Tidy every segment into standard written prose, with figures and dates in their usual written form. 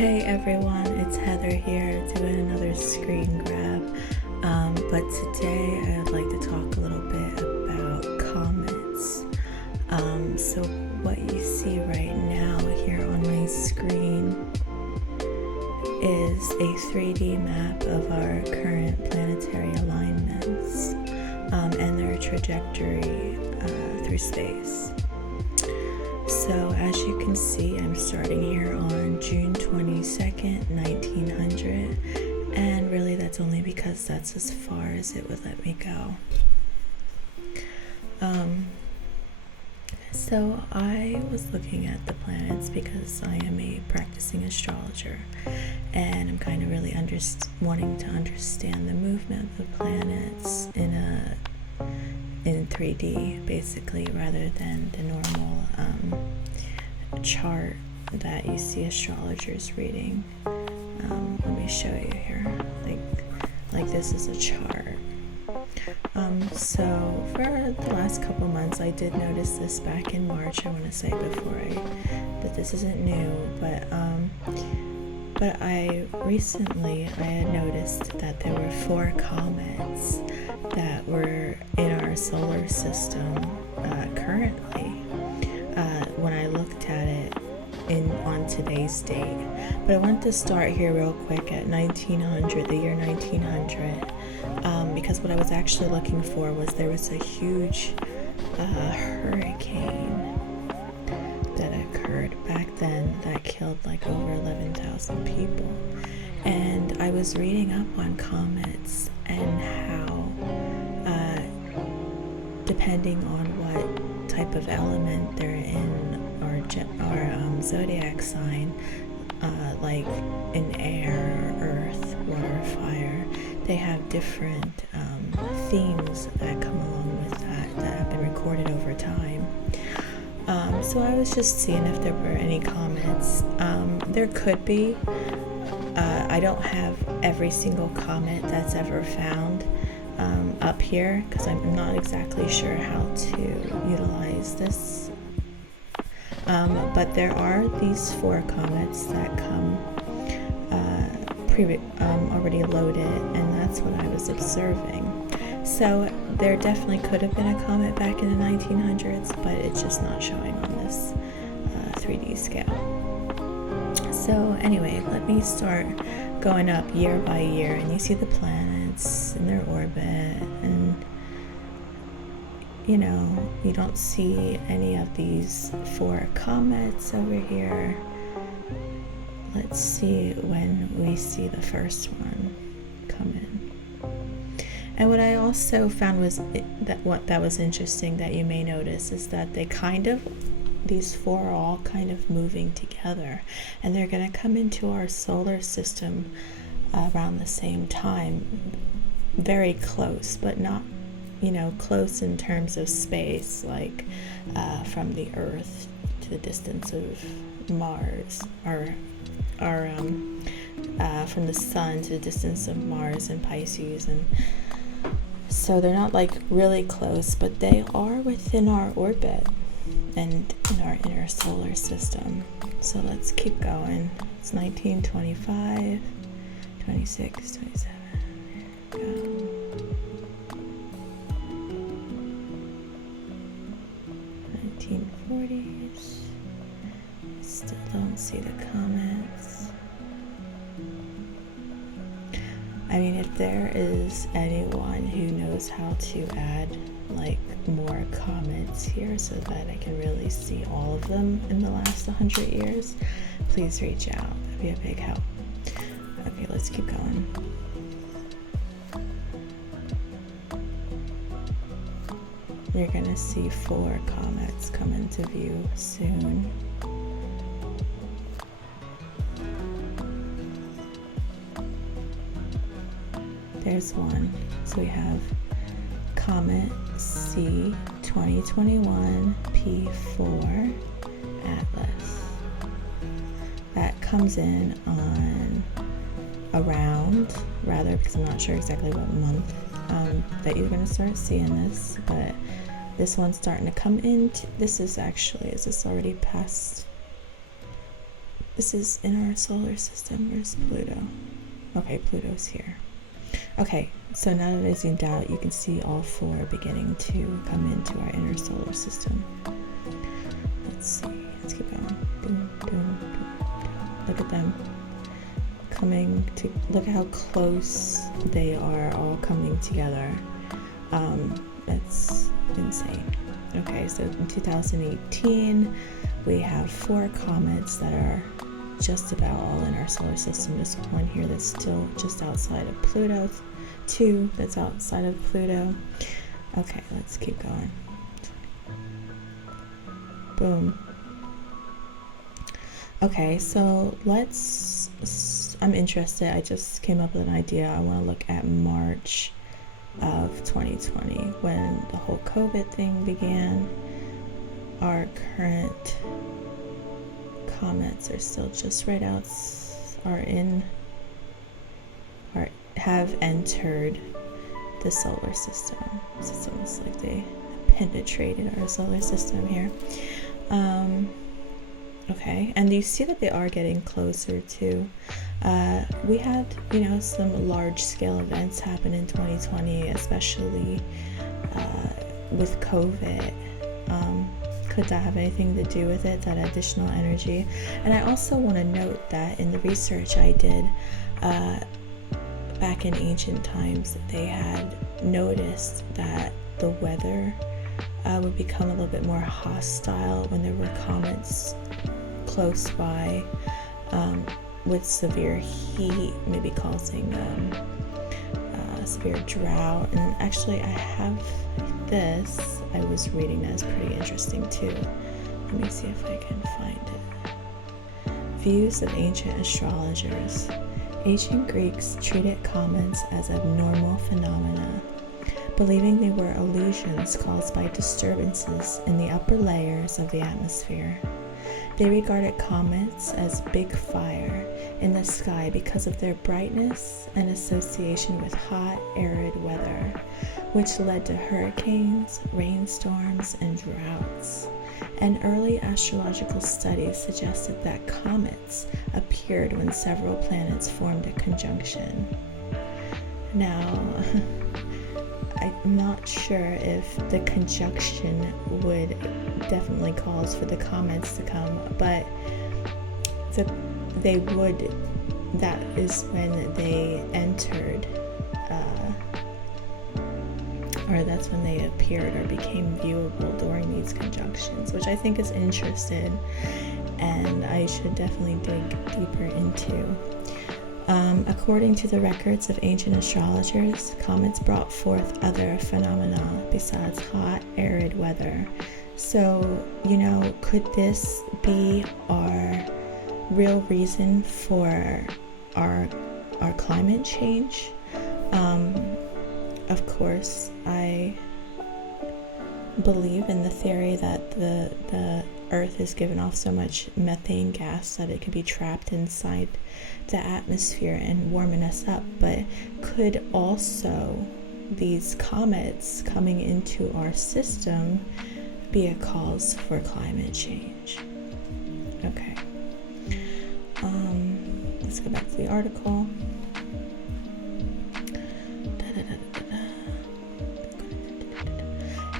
Hey everyone, it's Heather here doing another screen grab. But today I would like to talk a little bit about comets. So what you see right now here on my screen is a 3D map of our current planetary alignments and their trajectory through space. So as you can see, I'm starting here on June 22nd, 1900, and really that's only because that's as far as it would let me go. So I was looking at the planets because I am a practicing astrologer, and I'm kind of really wanting to understand the movement of the planets in 3D, basically, rather than the normal chart that you see astrologers reading. Let me show you here. Like this is a chart. So for the last couple months, I did notice this back in March. I want to say that this isn't new, but I had noticed that there were 4 comets that were in our solar system currently when I looked at it on today's date. But I want to start here real quick at 1900, the year 1900, because what I was actually looking for was there was a huge hurricane that occurred back then that killed like over 11,000 people. And I was reading up on comets and how depending on what type of element they're in or zodiac sign, like in air, earth, water, fire, they have different themes that come along with that have been recorded over time. So I was just seeing if there were any comets. There could be. I don't have every single comet that's ever found up here because I'm not exactly sure how to utilize this. But there are these 4 comets that come already loaded, and that's what I was observing. So there definitely could have been a comet back in the 1900s, but it's just not showing on this 3D scale. So anyway, let me start going up year by year, and you see the planets in their orbit, and you don't see any of these 4 comets over here. Let's see when we see the first one come in. And what I also found was that was interesting that you may notice is that these 4 are all kind of moving together, and they're going to come into our solar system around the same time, very close, but not close in terms of space, like from the Earth to the distance of Mars, or from the Sun to the distance of Mars and Pisces, and so they're not like really close, but they are within our orbit and in our inner solar system. So let's keep going. It's 1925, 26, 27. There we go. 1940s. Still don't see the comets. I mean, if there is anyone who knows how to add like more comets here so that I can really see all of them in the last 100 years, please reach out. That'd be a big help. Okay, let's keep going. You're gonna see 4 comets come into view soon. There's one. So we have Comet C 2021 P4 Atlas. That comes in on because I'm not sure exactly what month that you're going to start seeing this, but this one's starting to come in. Is this already past This is in our solar system. Where's Pluto? Okay, Pluto's here. Okay, so now that I zoomed out, you can see all four beginning to come into our inner solar system. Let's see. Let's keep going. Boom, boom, boom, boom. Look at them coming to. Look at how close they are, all coming together. That's insane. Okay, so in 2018, we have 4 comets that are just about all in our solar system. There's one here that's still just outside of Pluto, 2 that's outside of Pluto. Okay, let's keep going. Boom. Okay, so I'm interested. I just came up with an idea. I want to look at March of 2020 when the whole COVID thing began. Our current comets are still just right out, have entered the solar system. So it's almost like they penetrated our solar system here. Okay, and you see that they are getting closer too. We had, some large-scale events happen in 2020, especially with COVID. Could that have anything to do with it, that additional energy? And I also want to note that in the research I did back in ancient times, they had noticed that the weather would become a little bit more hostile when there were comets close by, with severe heat, maybe causing severe drought. And actually, I have this. I was reading that. It's pretty interesting too. Let me see if I can find it. Views of ancient astrologers. Ancient Greeks treated comets as abnormal phenomena, believing they were illusions caused by disturbances in the upper layers of the atmosphere. They regarded comets as big fire in the sky because of their brightness and association with hot, arid weather, which led to hurricanes, rainstorms, and droughts. And early astrological studies suggested that comets appeared when several planets formed a conjunction. Now, I'm not sure if the conjunction would definitely cause for the comets to come, but that is when they entered, or that's when they appeared or became viewable during these conjunctions, which I think is interesting and I should definitely dig deeper into. According to the records of ancient astrologers, comets brought forth other phenomena besides hot, arid weather. So, could this be our real reason for our climate change? Of course, I believe in the theory that the Earth is giving off so much methane gas that it could be trapped inside the atmosphere and warming us up. But could also these comets coming into our system be a cause for climate change? Okay. Let's go back to the article.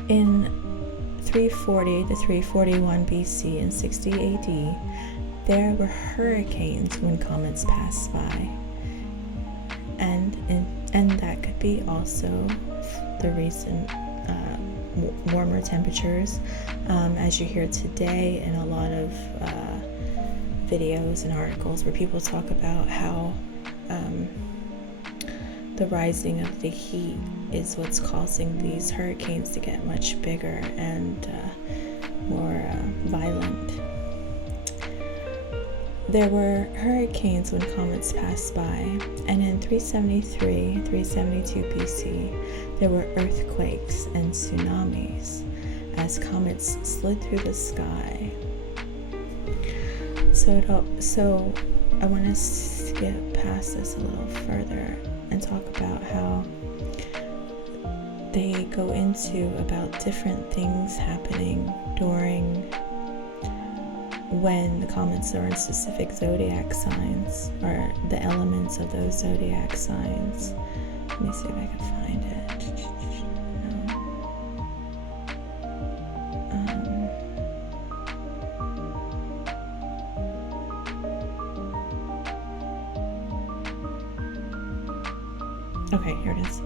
In 340 to 341 BC and 60 AD, there were hurricanes when comets passed by, and that could be also the reason. Warmer temperatures, as you hear today in a lot of videos and articles where people talk about how the rising of the heat is what's causing these hurricanes to get much bigger and more violent. There were hurricanes when comets passed by, and in 373, 372 BC, there were earthquakes and tsunamis as comets slid through the sky. So I want to skip past this a little further and talk about how they go into about different things happening during when the comets are in specific zodiac signs, or the elements of those zodiac signs. Let me see if I can find it. Okay, here it is.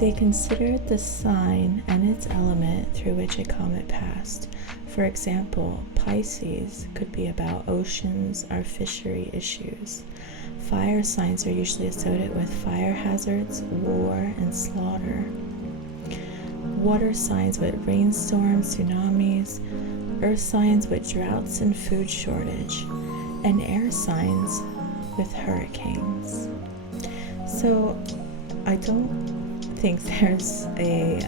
They considered the sign and its element through which a comet passed. For example, Pisces could be about oceans or fishery issues. Fire signs are usually associated with fire hazards, war, and slaughter. Water signs with rainstorms, tsunamis. Earth signs with droughts and food shortage. And air signs with hurricanes. So I don't think there's a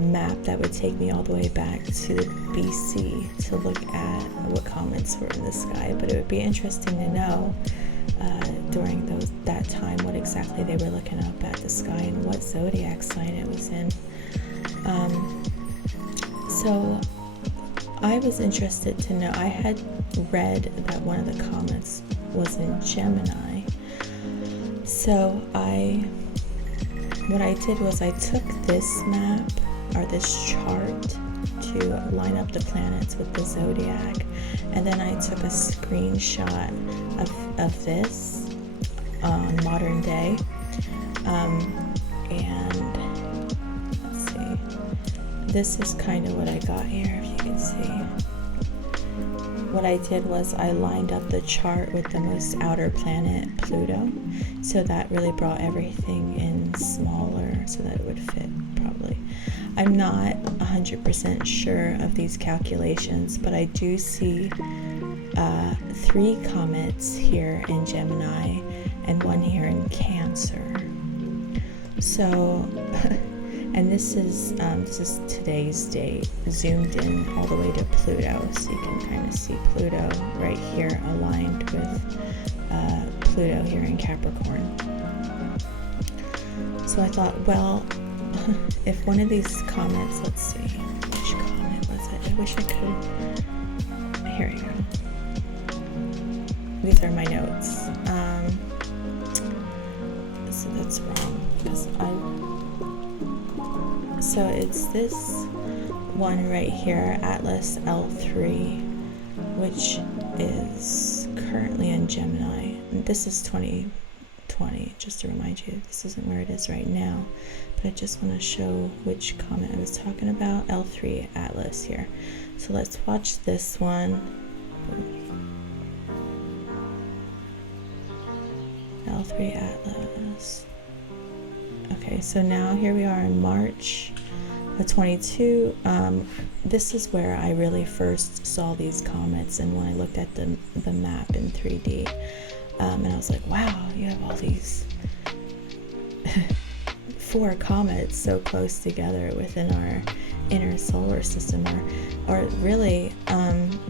map that would take me all the way back to BC to look at what comets were in the sky, but it would be interesting to know during that time what exactly they were looking up at the sky and what zodiac sign it was in. So I was interested to know. I had read that one of the comets was in Gemini. So what I did was I took this map or this chart to line up the planets with the zodiac, and then I took a screenshot of this modern day, and let's see, this is kind of what I got here, if you can see. What I did was I lined up the chart with the most outer planet, Pluto, so that really brought everything in smaller so that it would fit probably. I'm not 100% sure of these calculations, but I do see 3 comets here in Gemini and 1 here in Cancer. So, and this is today's date, zoomed in all the way to Pluto, so you can kind of see Pluto right here aligned with Pluto here in Capricorn. So I thought, well, if one of these comets, let's see, which comet was it? I wish I could. Here we go. These are my notes. So that's wrong because so it's this one right here, Atlas L3, which is currently in Gemini. And this is 2020, just to remind you, this isn't where it is right now, but I just want to show which comet I was talking about, L3 Atlas here. So let's watch this one. L3 Atlas. Okay, so now here we are in March of 22. This is where I really first saw these comets, and when I looked at the map in 3D, and I was like, wow, you have all these 4 comets so close together within our inner solar system, or really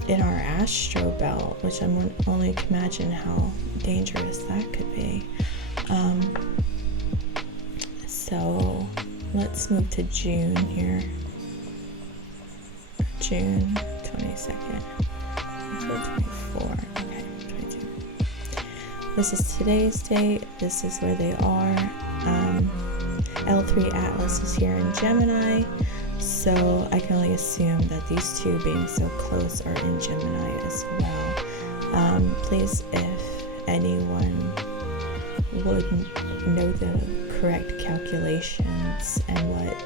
in our astro belt, which I'm only can imagine how dangerous that could be. So let's move to June here. June 22nd. 24. Okay, 22. This is today's date. This is where they are. L3 Atlas is here in Gemini. So I can only assume that these 2 being so close are in Gemini as well. Please, if anyone would know the correct calculations and what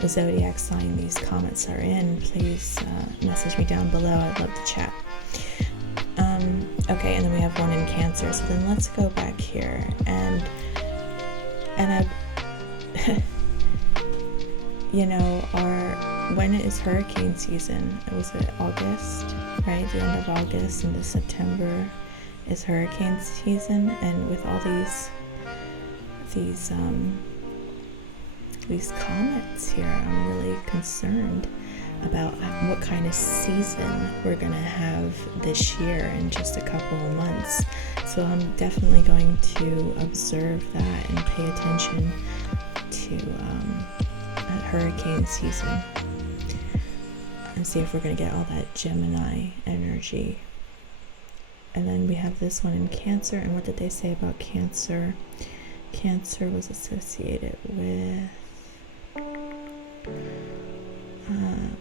the zodiac sign these comets are in, please message me down below. I'd love to chat. Okay, and then we have one in Cancer. So then let's go back here and I you know, when is hurricane season? Was it August, right? The end of August into September is hurricane season, and with all these comets here, I'm really concerned about what kind of season we're gonna have this year in just a couple of months. So I'm definitely going to observe that and pay attention to hurricane season. and see if we're going to get all that Gemini energy. And then we have this one in Cancer. And what did they say about Cancer? Cancer was associated with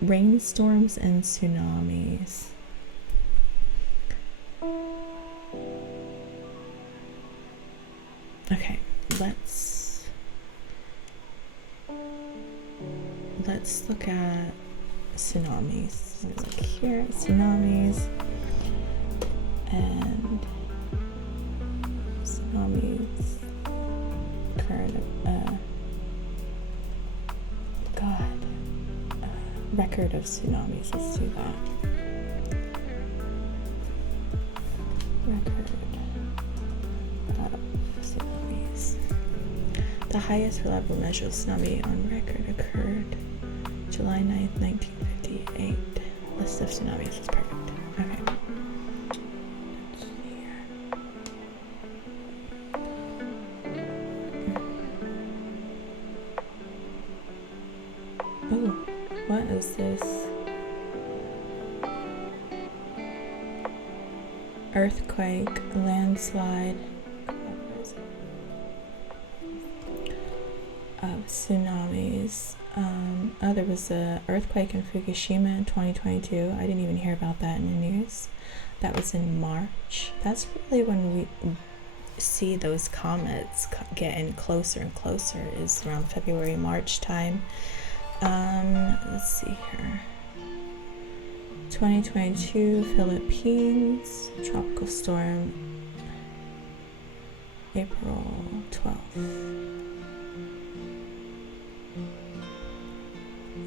rainstorms and tsunamis. Okay, let's look at tsunamis. Look here, tsunamis and tsunamis. Current record of tsunamis. Let's do that. Record of tsunamis. The highest reliable measure of tsunami on record occurred July 9th, 1958. List of tsunamis is perfect. Okay. Let's see here. Oh, what is this? Earthquake, landslide, tsunamis. There was an earthquake in Fukushima in 2022. I didn't even hear about that in the news. That was in March. That's really when we see those comets getting closer and closer, is around February, March time. Let's see here. 2022, Philippines, tropical storm, April 12th.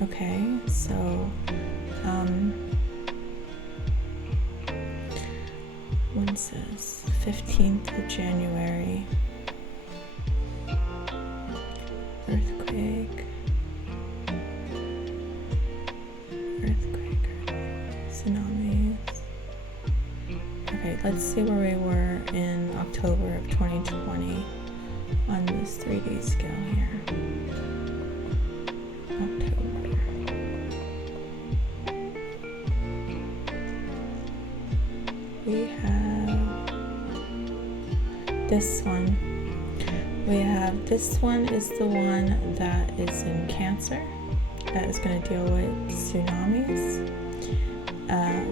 Okay, so, what's this? 15th of January, earthquake, tsunamis. Okay, let's see where we were in October of 2020 on this 3D scale here. October. We have this one. This one is the one that is in Cancer, that is going to deal with tsunamis,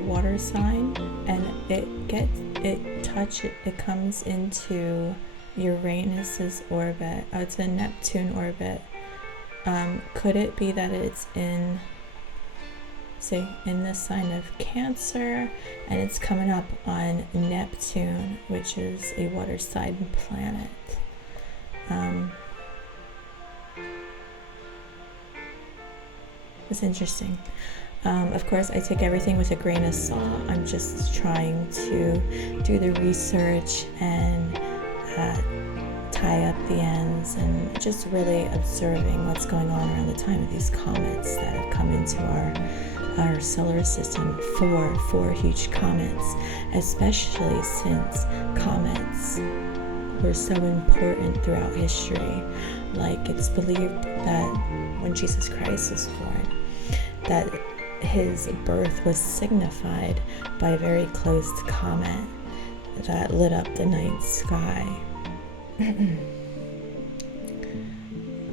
water sign, and it comes into Uranus's orbit. It's a Neptune orbit. Could it be that it's in the sign of Cancer, and it's coming up on Neptune, which is a water sign planet? It's interesting. Of course, I take everything with a grain of salt. I'm just trying to do the research and tie up the ends, and just really observing what's going on around the time of these comets that have come into our solar system. Four huge comets, especially since comets were so important throughout history. Like, it's believed that when Jesus Christ was born, that his birth was signified by a very close comet that lit up the night sky.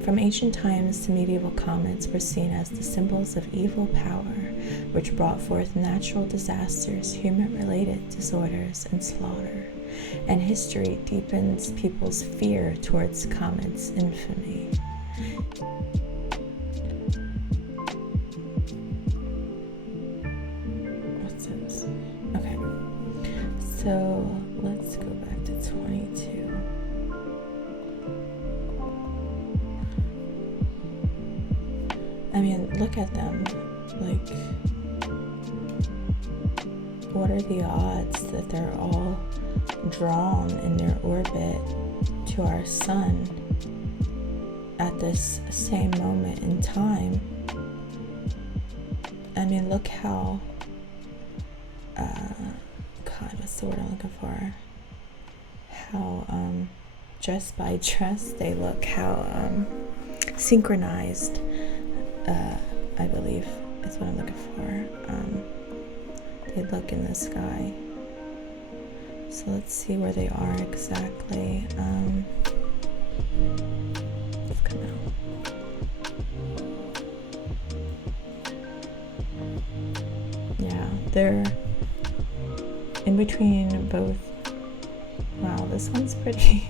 From ancient times to medieval, comets were seen as the symbols of evil power, which brought forth natural disasters, human-related disorders, and slaughter. And history deepens people's fear towards comets' infamy. What's this? Okay, so let's go back to 22. I mean, look at them. Like, what are the odds that they're all drawn in their orbit to our sun at this same moment in time? I mean, look how, God, what's the word I'm looking for? How, dress by dress they look, how, synchronized, I believe, is what I'm looking for. They look in the sky. So let's see where they are exactly. Let's come out. Yeah, they're in between both. Wow, this one's pretty.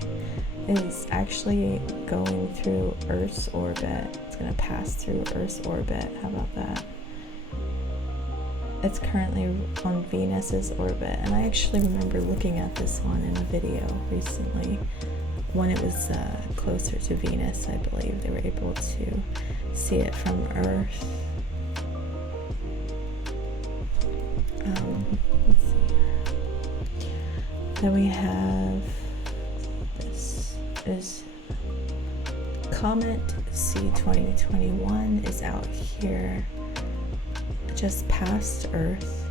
Is actually going through Earth's orbit. It's going to pass through Earth's orbit. How about that? It's currently on Venus's orbit, and I actually remember looking at this one in a video recently when it was closer to Venus. I believe they were able to see it from Earth. Let's see. Then we have this is Comet C2021 is out here just past Earth.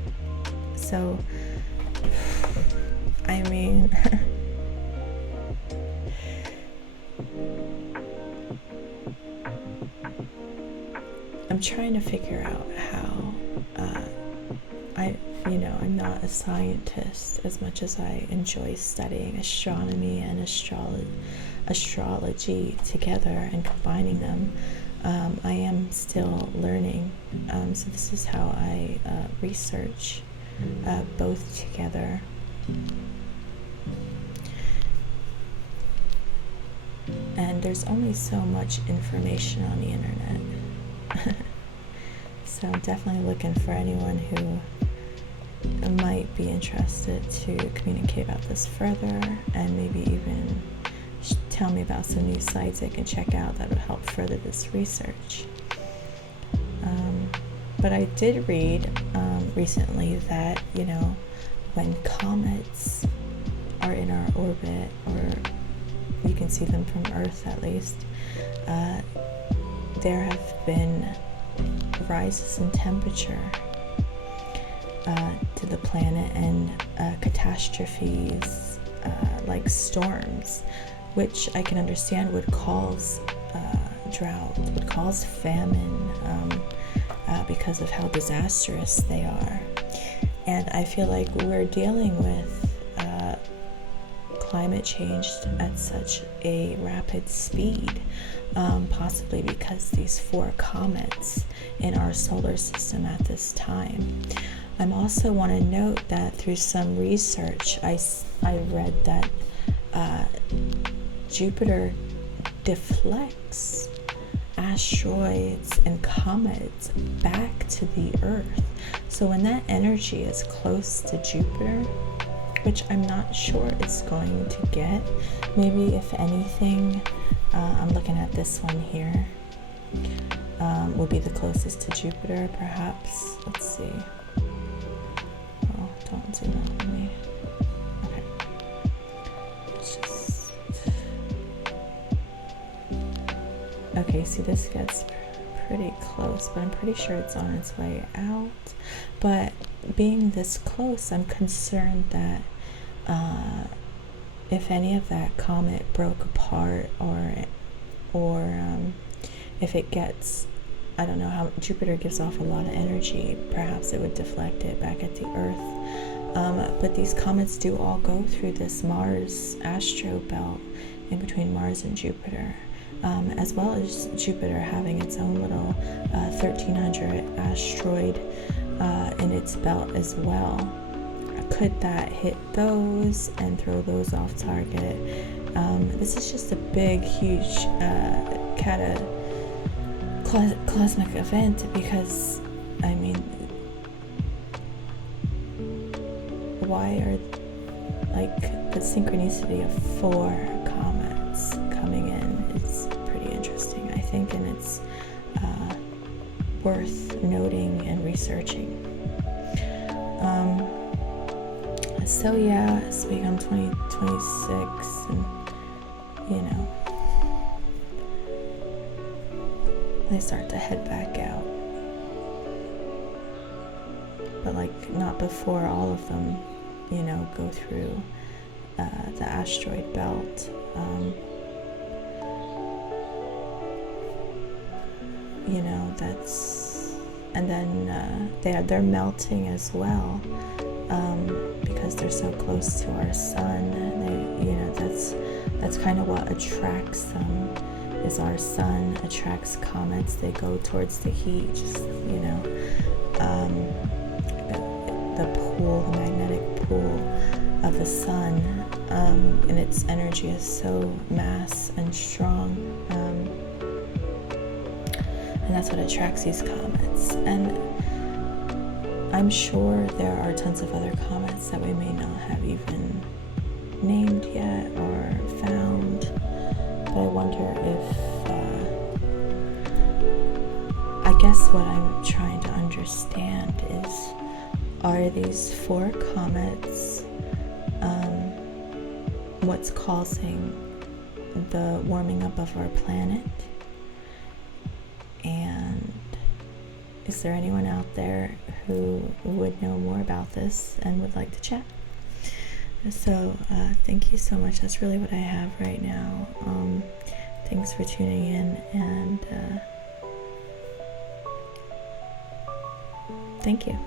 So I mean I'm trying to figure out how I'm not a scientist as much as I enjoy studying astronomy and astrology together and combining them. I am still learning, so this is how I research both together. And there's only so much information on the internet. So I'm definitely looking for anyone who might be interested to communicate about this further, and maybe even tell me about some new sites I can check out that would help further this research. But I did read recently that, when comets are in our orbit, or you can see them from Earth at least, there have been rises in temperature to the planet, and catastrophes like storms, which I can understand would cause drought, would cause famine, because of how disastrous they are. And I feel like we're dealing with climate change at such a rapid speed, possibly because these 4 comets in our solar system at this time. I also want to note that through some research, I read that Jupiter deflects asteroids and comets back to the Earth. So when that energy is close to Jupiter, which I'm not sure it's going to get, maybe if anything, I'm looking at this one here, will be the closest to Jupiter, perhaps. Let's see. Oh, don't zoom out on me. Okay. Okay, see, this gets pretty close, but I'm pretty sure it's on its way out. But being this close, I'm concerned that if any of that comet broke apart, or if it gets, I don't know how, Jupiter gives off a lot of energy, perhaps it would deflect it back at the Earth. But these comets do all go through this Mars astro belt in between Mars and Jupiter, as well as Jupiter having its own little 1300 asteroid in its belt as well. Could that hit those and throw those off target? This is just a big, huge cataclysmic event, because, I mean, why are, like, the synchronicity of 4 comets coming in is pretty interesting, I think, and it's worth noting and researching. So yeah, it's become 2026, and they start to head back out, but like not before all of them, go through the asteroid belt. and then they're melting as well, because they're so close to our sun. That's kind of what attracts them. Is our sun attracts comets. They go towards the heat, just the magnetic pool of the sun, and its energy is so mass and strong, and that's what attracts these comets. And I'm sure there are tons of other comets that we may not have even named yet or found, but I wonder if I guess what I'm trying to understand is, are these 4 comets what's causing the warming up of our planet? And is there anyone out there who would know more about this and would like to chat? So thank you so much. That's really what I have right now. Thanks for tuning in, and thank you.